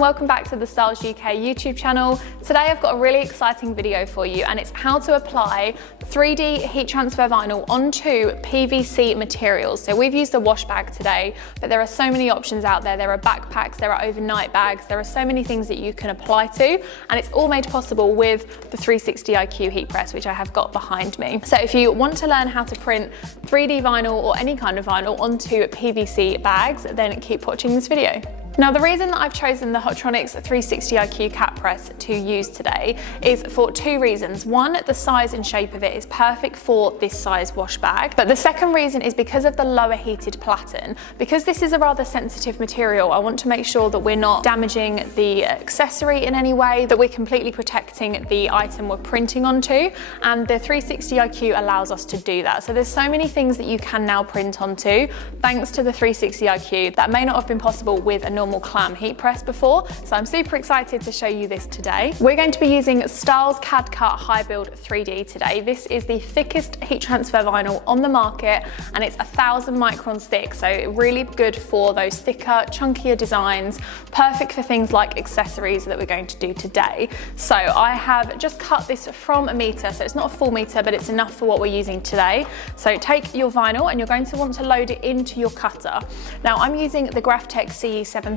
and welcome back to the Stahls UK YouTube channel. Today I've got a really exciting video for you, and it's how to apply 3D heat transfer vinyl onto PVC materials. So we've used a wash bag today, but there are so many options out there. There are backpacks, there are overnight bags, there are so many things that you can apply to, and it's all made possible with the 360 IQ heat press, which I have got behind me. So if you want to learn how to print 3D vinyl or any kind of vinyl onto PVC bags, then keep watching this video. Now, the reason that I've chosen the Hotronix 360 IQ cat press to use today is for two reasons. One, the size and shape of it is perfect for this size wash bag. But the second reason is because of the lower heated platen. Because this is a rather sensitive material, I want to make sure that we're not damaging the accessory in any way, that we're completely protecting the item we're printing onto. And the 360 IQ allows us to do that. So there's so many things that you can now print onto thanks to the 360 IQ that may not have been possible with a normal clam heat press before. So I'm super excited to show you this today. We're going to be using Stahls High Build 3D today. This is the thickest heat transfer vinyl on the market, and it's 1,000 microns thick, so really good for those thicker, chunkier designs, perfect for things like accessories that we're going to do today. So I have just cut this from a meter, so it's not a full meter, but it's enough for what we're using today. So take your vinyl and you're going to want to load it into your cutter. Now I'm using the Graphtec CE7000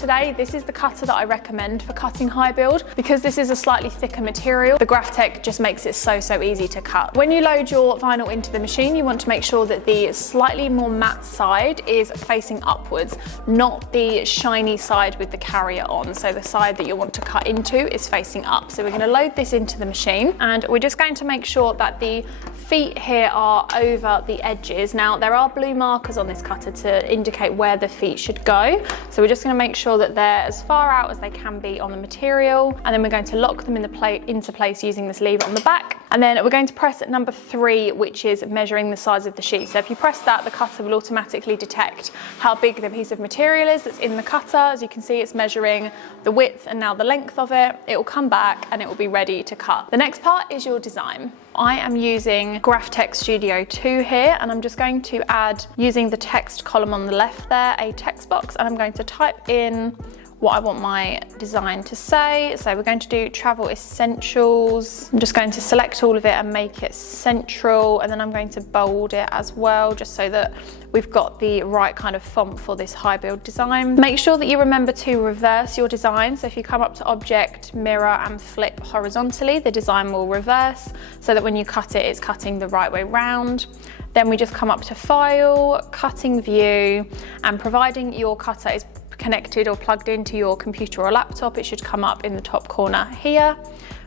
today. This is the cutter that I recommend for cutting high build. Because this is a slightly thicker material, the Graphtec just makes it so easy to cut. When you load your vinyl into the machine, you want to make sure that the slightly more matte side is facing upwards, not the shiny side with the carrier on. So the side that you want to cut into is facing up. So we're going to load this into the machine, and we're just going to make sure that the feet here are over the edges. Now there are blue markers on this cutter to indicate where the feet should go. So we're just going to make sure that they're as far out as they can be on the material, and then we're going to lock them into place using this lever on the back. And then we're going to press at number 3, which is measuring the size of the sheet. So if you press that, the cutter will automatically detect how big the piece of material is that's in the cutter. As you can see, it's measuring the width and now the length of it. It will come back and it will be ready to cut. The next part is your design. I am using Graphtec Studio 2 here, and I'm just going to add, using the text column on the left there, a text box, and I'm going to type in what I want my design to say. So we're going to do travel essentials. I'm just going to select all of it and make it central, and then I'm going to bold it as well, just so that we've got the right kind of font for this high build design. Make sure that you remember to reverse your design. So if you come up to object, mirror, and flip horizontally, the design will reverse so that when you cut it, it's cutting the right way round. Then we just come up to file, cutting view, and providing your cutter is connected or plugged into your computer or laptop, it should come up in the top corner here.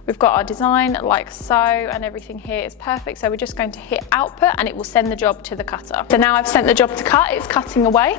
We've got our design like so, and everything here is perfect. So we're just going to hit output and it will send the job to the cutter. So now I've sent the job to cut, it's cutting away.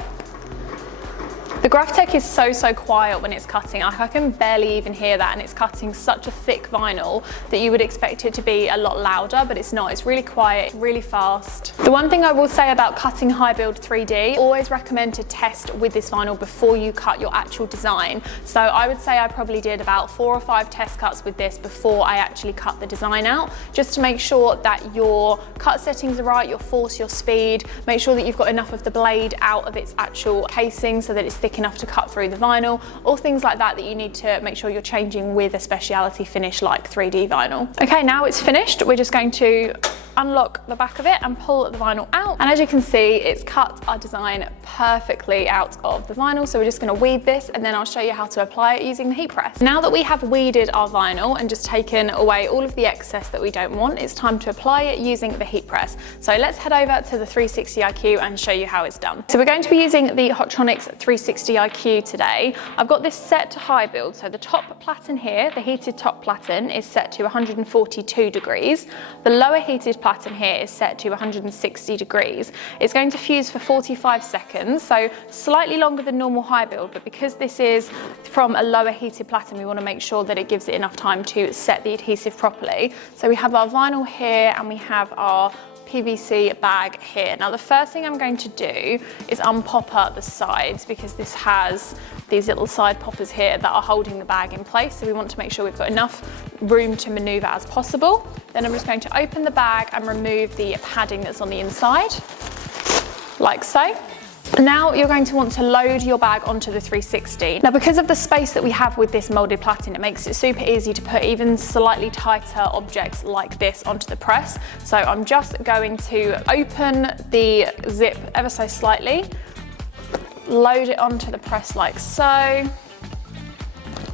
The Graphtec is so quiet when it's cutting. I can barely even hear that, and it's cutting such a thick vinyl that you would expect it to be a lot louder, but it's not. It's really quiet, really fast. The one thing I will say about cutting high build 3D, always recommend to test with this vinyl before you cut your actual design. So I would say I probably did about 4 or 5 test cuts with this before I actually cut the design out, just to make sure that your cut settings are right, your force, your speed. Make sure that you've got enough of the blade out of its actual casing so that it's thick enough to cut through the vinyl, all things like that you need to make sure you're changing with a speciality finish like 3D vinyl. Okay, now it's finished. We're just going to unlock the back of it and pull the vinyl out. And as you can see, it's cut our design perfectly out of the vinyl. So we're just going to weed this, and then I'll show you how to apply it using the heat press. Now that we have weeded our vinyl and just taken away all of the excess that we don't want, it's time to apply it using the heat press. So let's head over to the 360 IQ and show you how it's done. So we're going to be using the Hotronix 360 IQ today. I've got this set to high build. So the top platen here, the heated top platen, is set to 142 degrees. The lower heated platen here is set to 160 degrees. It's going to fuse for 45 seconds, so slightly longer than normal high build, but because this is from a lower heated platen, we want to make sure that it gives it enough time to set the adhesive properly. So we have our vinyl here and we have our PVC bag here. Now the first thing I'm going to do is unpopper the sides, because this has these little side poppers here that are holding the bag in place. So we want to make sure we've got enough room to maneuver as possible. Then I'm just going to open the bag and remove the padding that's on the inside, like so. Now you're going to want to load your bag onto the 360. Now because of the space that we have with this molded platen, it makes it super easy to put even slightly tighter objects like this onto the press. So I'm just going to open the zip ever so slightly, load it onto the press like so,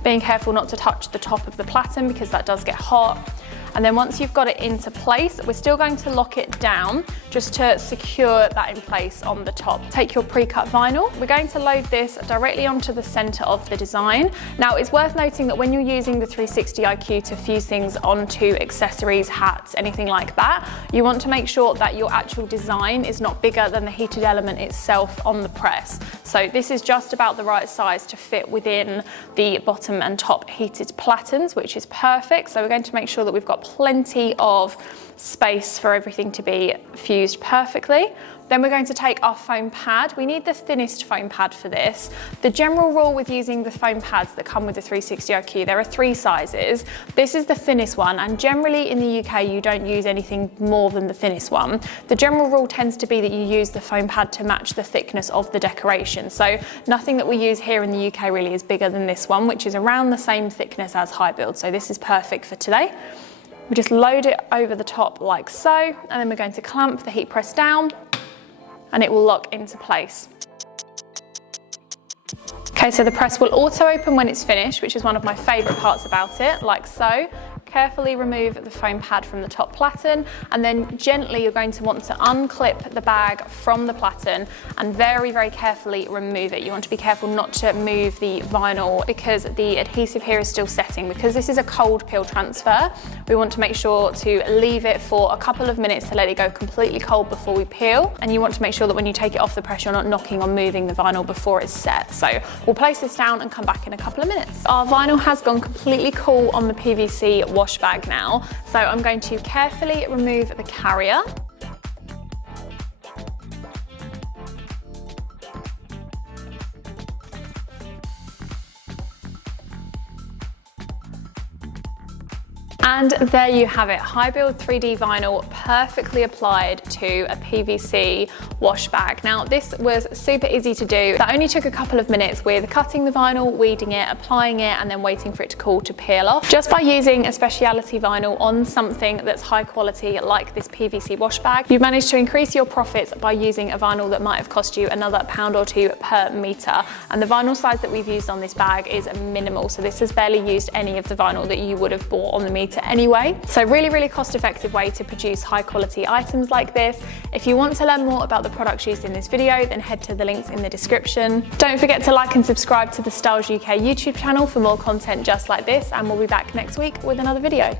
being careful not to touch the top of the platen because that does get hot. And then once you've got it into place, we're still going to lock it down just to secure that in place on the top. Take your pre-cut vinyl. We're going to load this directly onto the center of the design. Now it's worth noting that when you're using the 360 IQ to fuse things onto accessories, hats, anything like that, you want to make sure that your actual design is not bigger than the heated element itself on the press. So this is just about the right size to fit within the bottom and top heated platens, which is perfect. So we're going to make sure that we've got plenty of space for everything to be fused perfectly. Then we're going to take our foam pad. We need the thinnest foam pad for this. The general rule with using the foam pads that come with the 360 IQ, there are 3 sizes. This is the thinnest one, and generally in the UK you don't use anything more than the thinnest one. The general rule tends to be that you use the foam pad to match the thickness of the decoration. So nothing that we use here in the UK really is bigger than this one, which is around the same thickness as High Build. So this is perfect for today. We just load it over the top like so, and then we're going to clamp the heat press down and it will lock into place. Okay, so the press will auto open when it's finished, which is one of my favorite parts about it, like so. Carefully remove the foam pad from the top platen, and then gently you're going to want to unclip the bag from the platen and very, very carefully remove it. You want to be careful not to move the vinyl because the adhesive here is still setting. Because this is a cold peel transfer, we want to make sure to leave it for a couple of minutes to let it go completely cold before we peel. And you want to make sure that when you take it off the press, you're not knocking or moving the vinyl before it's set. So we'll place this down and come back in a couple of minutes. Our vinyl has gone completely cool on the PVC wash bag now. So I'm going to carefully remove the carrier. And there you have it, High Build 3D vinyl perfectly applied to a PVC wash bag. Now this was super easy to do. That only took a couple of minutes with cutting the vinyl, weeding it, applying it, and then waiting for it to cool to peel off. Just by using a speciality vinyl on something that's high quality like this PVC wash bag, you've managed to increase your profits by using a vinyl that might have cost you another £1 or £2 per metre. And the vinyl size that we've used on this bag is minimal, so this has barely used any of the vinyl that you would have bought on the metre anyway. So really, really cost-effective way to produce high quality items like this. If you want to learn more about the products used in this video, then head to the links in the description. Don't forget to like and subscribe to the Stahls UK YouTube channel for more content just like this, and we'll be back next week with another video.